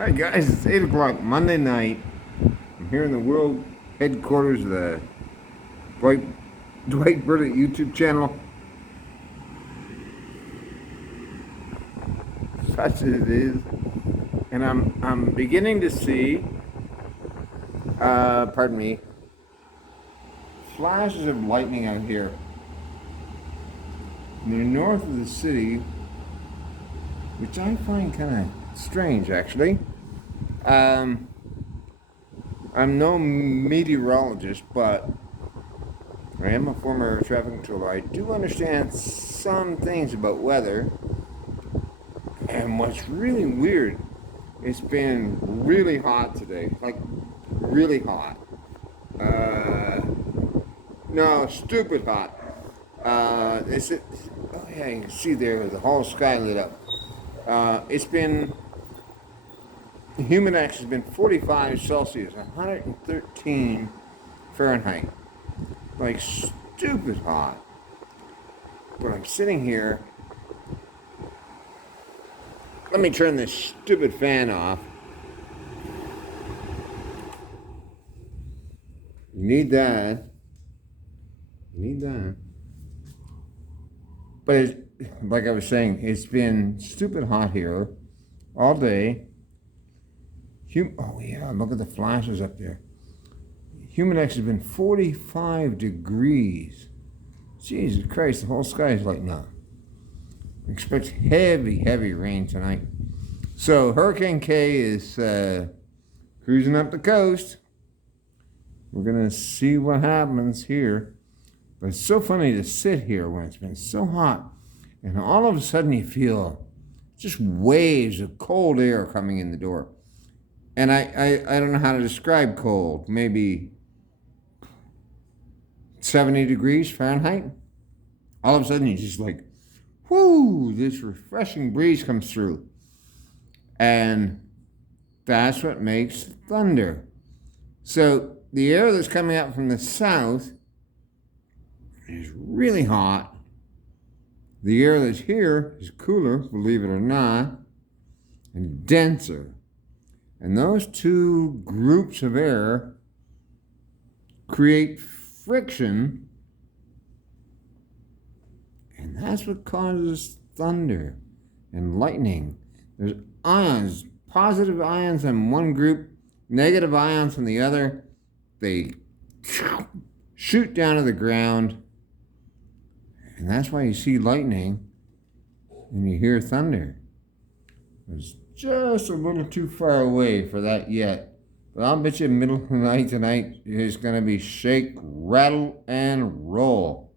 Hi guys, it's 8 o'clock Monday night. I'm here in the world headquarters of the Dwight Burditt YouTube channel. Such as it is. And I'm beginning to see, pardon me, flashes of lightning out here. Near north of the city, which I find kind of strange actually. I'm no meteorologist, but I am a former traffic controller. I do understand some things about weather. And what's really weird, it's been really hot today. Like, really hot. No, stupid hot. Oh yeah, you can see there the whole sky lit up. The human index has been 45 Celsius, 113 Fahrenheit. Like stupid hot. But I'm sitting here. Let me turn this stupid fan off. You need that. You need that. But like I was saying, it's been stupid hot here all day. Oh yeah, look at the flashes up there. Human X has been 45 degrees. Jesus Christ, the whole sky is lighting up. Expect heavy rain tonight. So Hurricane K is cruising up the coast. We're gonna see what happens here. But it's so funny to sit here when it's been so hot, and all of a sudden you feel just waves of cold air coming in the door. And I don't know how to describe cold. Maybe 70 degrees Fahrenheit. All of a sudden, you're just like, whoo, this refreshing breeze comes through. And that's what makes thunder. So the air that's coming up from the south is really hot. The air that's here is cooler, believe it or not, and denser. And those two groups of air create friction, and that's what causes thunder and lightning. There's ions, positive ions in one group, negative ions in the other. They shoot down to the ground, and that's why you see lightning and you hear thunder. It's just a little too far away for that yet. But I'll bet you middle of the night tonight is going to be shake, rattle, and roll.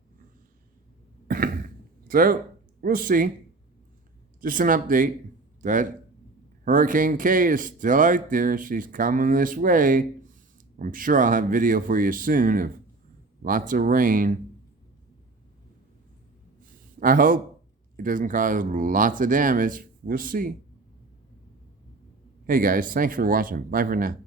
So, we'll see. Just an update that Hurricane K is still out there. She's coming this way. I'm sure I'll have video for you soon of lots of rain. I hope it doesn't cause lots of damage. We'll see. Hey guys, thanks for watching. Bye for now.